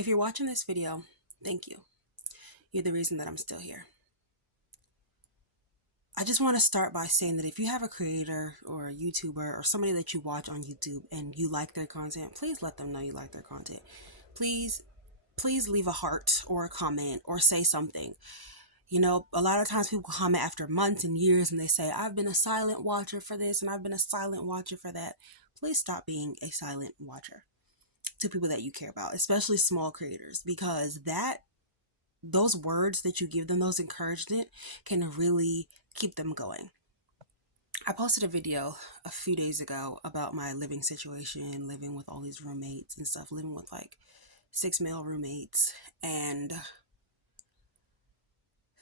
If you're watching this video, thank you. You're the reason that I'm still here. I just want to start by saying that if you have a creator or a YouTuber or somebody that you watch on YouTube and you like their content, please let them know you like their content. Please leave a heart or a comment or say something. You know, a lot of times people comment after months and years and they say, I've been a silent watcher for this and I've been a silent watcher for that. Please stop being a silent watcher to people that you care about, especially small creators, because those words that you give them, those encouragement, can really keep them going. I posted a video a few days ago about my living situation, living with all these roommates and stuff, living with like 6 male roommates, and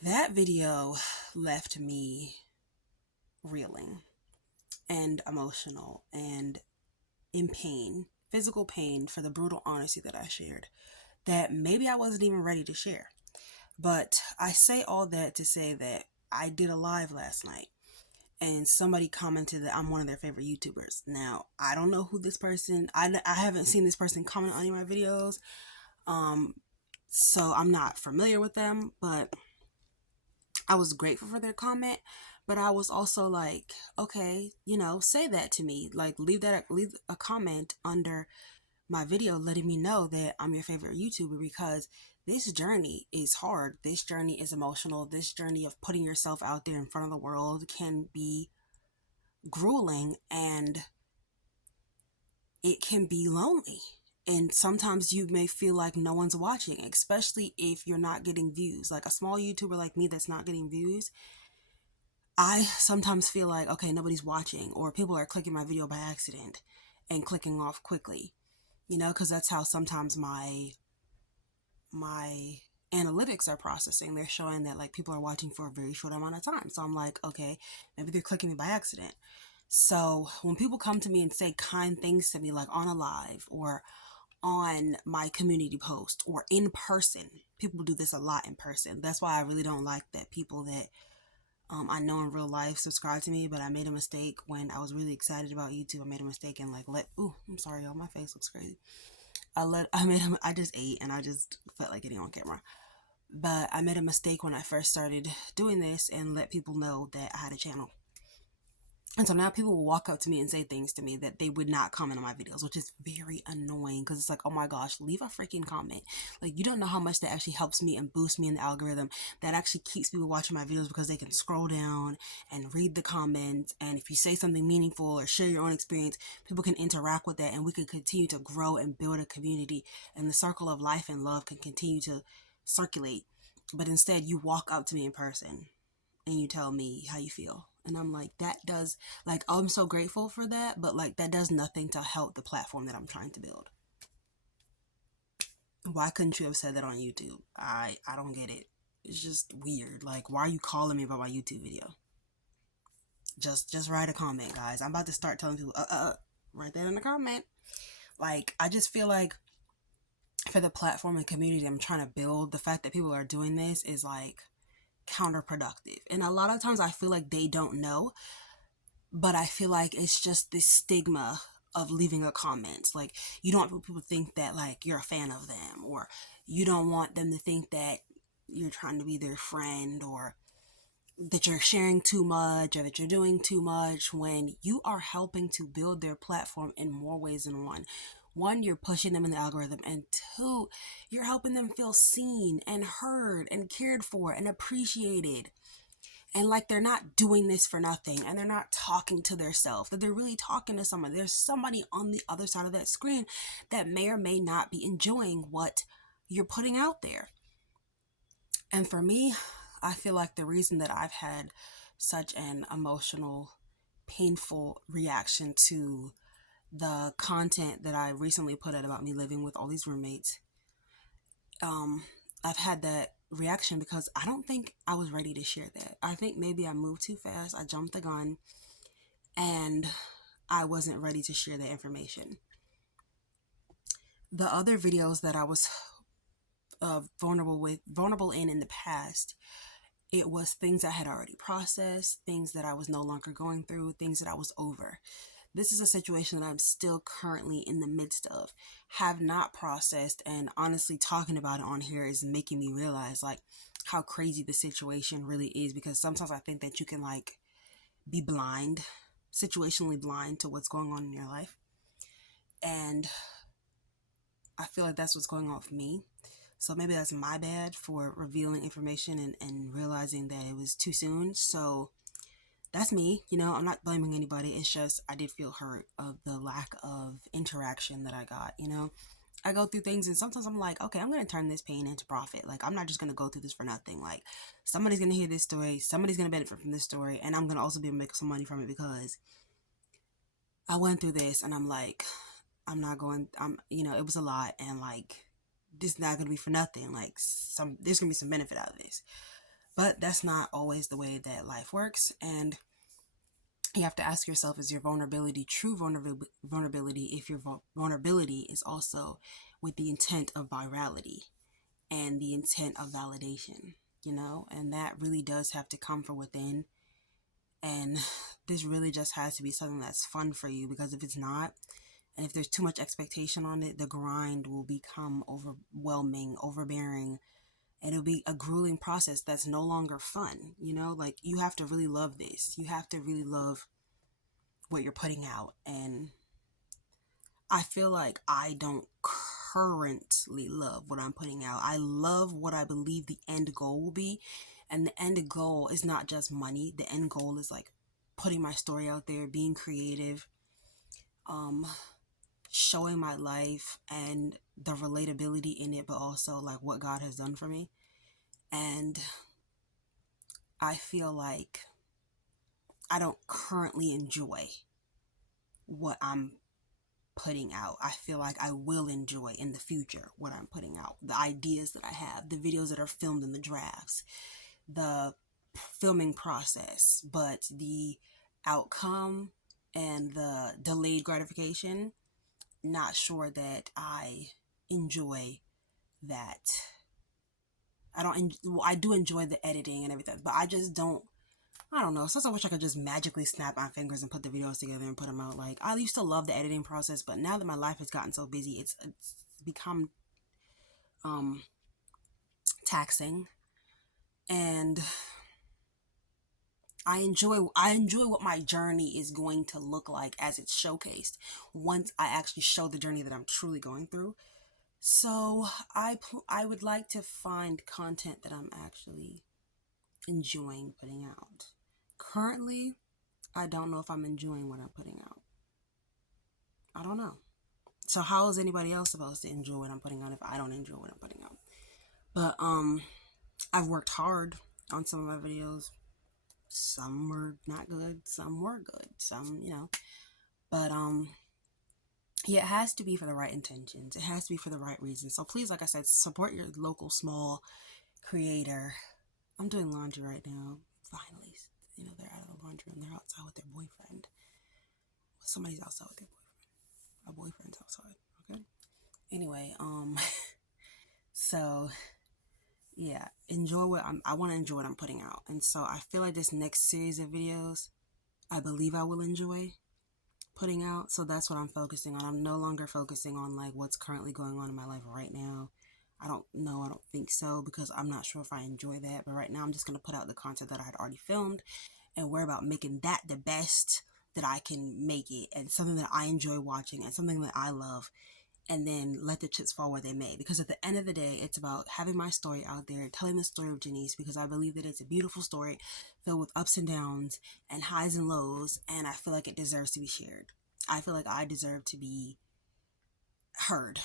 that video left me reeling and emotional and in pain, physical pain, for the brutal honesty that I shared, that maybe I wasn't even ready to share. But I say all that to say that I did a live last night and somebody commented that I'm one of their favorite YouTubers. Now, I don't know who this person, I haven't seen this person comment on any of my videos. So I'm not familiar with them, but I was grateful for their comment. But I was also like, okay, say that to me. Like, leave a comment under my video letting me know that I'm your favorite YouTuber, because this journey is hard. This journey is emotional. This journey of putting yourself out there in front of the world can be grueling, and it can be lonely. And sometimes you may feel like no one's watching, especially if you're not getting views. Like a small YouTuber like me that's not getting views, I sometimes feel like, okay, nobody's watching, or people are clicking my video by accident and clicking off quickly, because that's how sometimes my analytics are processing. They're showing that like people are watching for a very short amount of time. So I'm like, okay, maybe they're clicking me by accident. So when people come to me and say kind things to me, like on a live or on my community post or in person, people do this a lot in person. That's why I really don't like that people that I know in real life subscribe to me, but I made a mistake when I was really excited about YouTube. I made a mistake and I'm sorry, y'all, my face looks crazy. I just ate and I just felt like getting on camera. But I made a mistake when I first started doing this and let people know that I had a channel. And so now people will walk up to me and say things to me that they would not comment on my videos, which is very annoying, because it's like, oh my gosh, leave a freaking comment. Like, you don't know how much that actually helps me and boosts me in the algorithm. That actually keeps people watching my videos, because they can scroll down and read the comments. And if you say something meaningful or share your own experience, people can interact with that, and we can continue to grow and build a community. And the circle of life and love can continue to circulate. But instead, you walk up to me in person and you tell me how you feel. And I'm like, I'm so grateful for that, but like, that does nothing to help the platform that I'm trying to build. Why couldn't you have said that on YouTube? I don't get it. It's just weird. Like, why are you calling me about my YouTube video? Just write a comment, guys. I'm about to start telling people, write that in the comment. Like, I just feel like for the platform and community I'm trying to build, the fact that people are doing this is like counterproductive. And a lot of times I feel like they don't know, but I feel like it's just this stigma of leaving a comment. Like, you don't want people to think that like you're a fan of them, or you don't want them to think that you're trying to be their friend, or that you're sharing too much, or that you're doing too much, when you are helping to build their platform in more ways than one. One, you're pushing them in the algorithm, and two, you're helping them feel seen and heard and cared for and appreciated. And like, they're not doing this for nothing, and they're not talking to themselves, that they're really talking to someone. There's somebody on the other side of that screen that may or may not be enjoying what you're putting out there. And for me, I feel like the reason that I've had such an emotional, painful reaction to the content that I recently put out about me living with all these roommates, I've had that reaction because I don't think I was ready to share that. I think maybe I moved too fast. I jumped the gun and I wasn't ready to share that information. The other videos that I was vulnerable in the past, it was things I had already processed, things that I was no longer going through, things that I was over. this is a situation that I'm still currently in the midst of, have not processed, and honestly talking about it on here is making me realize like how crazy the situation really is, because sometimes I think that you can like be blind, situationally blind to what's going on in your life. And I feel like that's what's going on with me. So maybe that's my bad for revealing information and realizing that it was too soon. So that's me. You know, I'm not blaming anybody. It's just I did feel hurt of the lack of interaction that I got. You know, I go through things and sometimes I'm like, okay, I'm going to turn this pain into profit. Like, I'm not just going to go through this for nothing. Like, somebody's going to hear this story. Somebody's going to benefit from this story. And I'm going to also be able to make some money from it because I went through this and I'm like, it was a lot. And like, this is not going to be for nothing. Like, there's going to be some benefit out of this. But that's not always the way that life works. And you have to ask yourself, is your vulnerability true vulnerability if your vulnerability is also with the intent of virality and the intent of validation, you know? And that really does have to come from within. And this really just has to be something that's fun for you, because if it's not, and if there's too much expectation on it, the grind will become overwhelming, overbearing, and it'll be a grueling process that's no longer fun. You know, like, you have to really love this. You have to really love what you're putting out. And I feel like I don't currently love what I'm putting out. I love what I believe the end goal will be. And the end goal is not just money. The end goal is like putting my story out there, being creative, showing my life and the relatability in it, but also like what God has done for me. And I feel like I don't currently enjoy what I'm putting out. I feel like I will enjoy in the future what I'm putting out. The ideas that I have, the videos that are filmed in the drafts, the filming process, but the outcome and the delayed gratification, not sure that I enjoy that. I do enjoy the editing and everything, but I just don't, I don't know. Sometimes I wish I could just magically snap my fingers and put the videos together and put them out. Like, I used to love the editing process, but now that my life has gotten so busy, it's become taxing. And I enjoy what my journey is going to look like as it's showcased once I actually show the journey that I'm truly going through. So I would like to find content that I'm actually enjoying putting out. Currently, I don't know if I'm enjoying what I'm putting out. I don't know. So how is anybody else supposed to enjoy what I'm putting out if I don't enjoy what I'm putting out? But I've worked hard on some of my videos. Some were not good, some were good, some, But yeah, it has to be for the right intentions. It has to be for the right reasons. So please, like I said, support your local small creator. I'm doing laundry right now. Finally, they're out of the laundry and they're outside with their boyfriend. Somebody's outside with their boyfriend. My boyfriend's outside. Okay. Anyway, so yeah, I want to enjoy what I'm putting out. And so I feel like this next series of videos, I believe I will enjoy putting out. So that's what I'm focusing on. I'm no longer focusing on like what's currently going on in my life right now. I don't know. I don't think so, because I'm not sure if I enjoy that. But right now I'm just going to put out the content that I had already filmed and worry about making that the best that I can make it, and something that I enjoy watching and something that I love, and then let the chips fall where they may. Because at the end of the day, it's about having my story out there, telling the story of Janice, because I believe that it's a beautiful story filled with ups and downs and highs and lows, and I feel like it deserves to be shared. I feel like I deserve to be heard,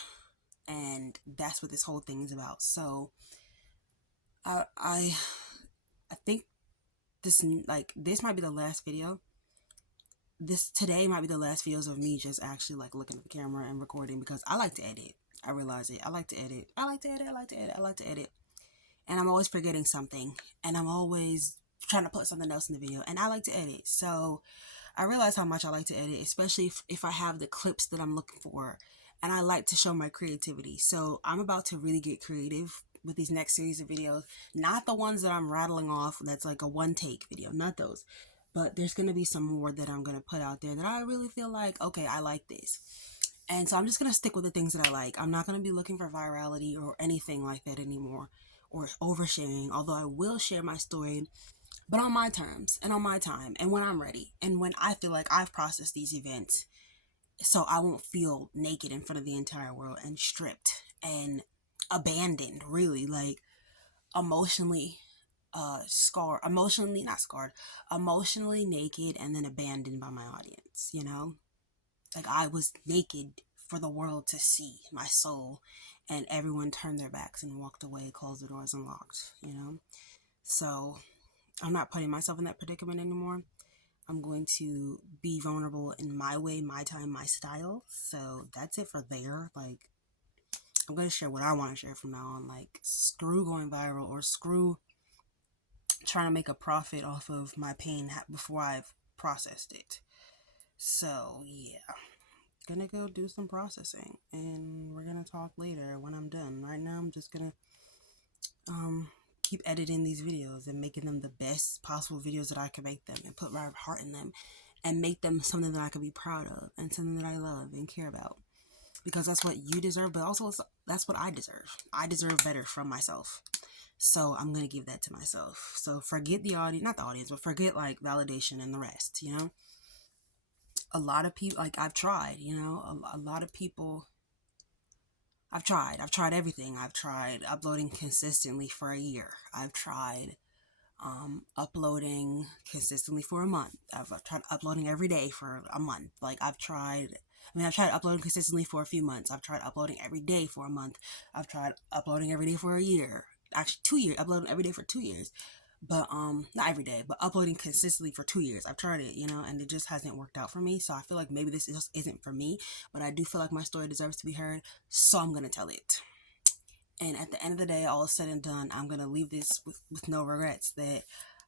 and that's what this whole thing is about. So I think this might be the last video. Today might be the last videos of me just actually like looking at the camera and recording, because I like to edit. I realize it. I like to edit. And I'm always forgetting something, and I'm always trying to put something else in the video, and I like to edit. So I realize how much I like to edit, especially if I have the clips that I'm looking for, and I like to show my creativity. So I'm about to really get creative with these next series of videos. Not the ones that I'm rattling off that's like a one take video, not those, But there's going to be some more that I'm going to put out there that I really feel like, okay, I like this. And so I'm just going to stick with the things that I like. I'm not going to be looking for virality or anything like that anymore, or oversharing, although I will share my story, but on my terms and on my time and when I'm ready and when I feel like I've processed these events, so I won't feel naked in front of the entire world and stripped and abandoned, really, like emotionally scarred, emotionally not scarred, emotionally naked and then abandoned by my audience, you know? Like I was naked for the world to see my soul, and everyone turned their backs and walked away, closed the doors and locked, you know? So I'm not putting myself in that predicament anymore. I'm going to be vulnerable in my way, my time, my style. So that's it for there. Like, I'm going to share what I want to share from now on. Like, screw going viral or screw trying to make a profit off of my pain before I've processed it. So, yeah. Gonna go do some processing and we're gonna talk later when I'm done. Right now, I'm just gonna keep editing these videos and making them the best possible videos that I can make them and put my heart in them and make them something that I can be proud of and something that I love and care about, because that's what you deserve, but also that's what I deserve. I deserve better from myself. So I'm going to give that to myself. So forget the audience, not the audience, but forget like validation and the rest, you know? A lot of people, like I've tried, you know, a lot of people, I've tried everything. I've tried uploading consistently for a year. I've tried uploading consistently for a month. I've tried uploading every day for a month. Like I've tried uploading consistently for a few months. I've tried uploading every day for a month. I've tried uploading every day for a year. Actually 2 years, uploading every day for 2 years. But not every day, but uploading consistently for 2 years. I've tried it, you know, and it just hasn't worked out for me. So I feel like maybe this just isn't for me, but I do feel like my story deserves to be heard. So I'm gonna tell it. And at the end of the day, all said and done, I'm going to leave this with no regrets that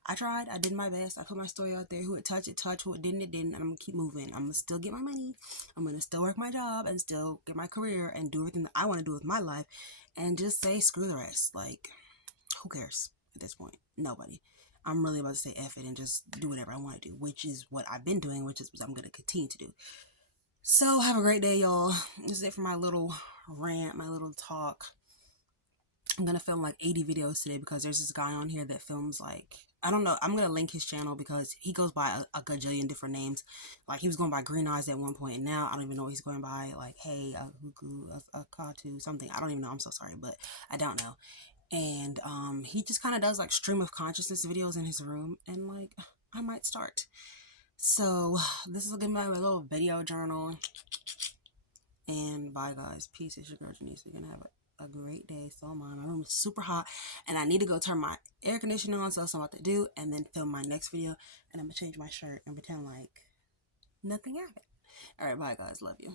I tried, I did my best, I put my story out there. Who it touched, it touched. Who it didn't, it didn't. And I'm going to keep moving. I'm going to still get my money. I'm going to still work my job and still get my career and do everything that I want to do with my life and just say screw the rest. Like, who cares at this point? Nobody. I'm really about to say F it and just do whatever I want to do, which is what I've been doing, which is what I'm going to continue to do. So have a great day, y'all. This is it for my little rant, my little talk. I'm gonna film like 80 videos today because there's this guy on here that films like, I don't know, I'm gonna link his channel because he goes by a gajillion different names. Like he was going by Green Eyes at one point, and now I don't even know what he's going by. Like, hey, a huku, a katu, something. I don't even know. I'm so sorry, but I don't know. And he just kind of does like stream of consciousness videos in his room, and like I might start. So this is gonna be my little video journal. And bye, guys. Peace. It's your girl Janice. We're gonna have a great day. So am I. My room is super hot, and I need to go turn my air conditioner on. So that's what I'm about to do, and then film my next video. And I'm gonna change my shirt and pretend like nothing happened. All right, bye, guys. Love you.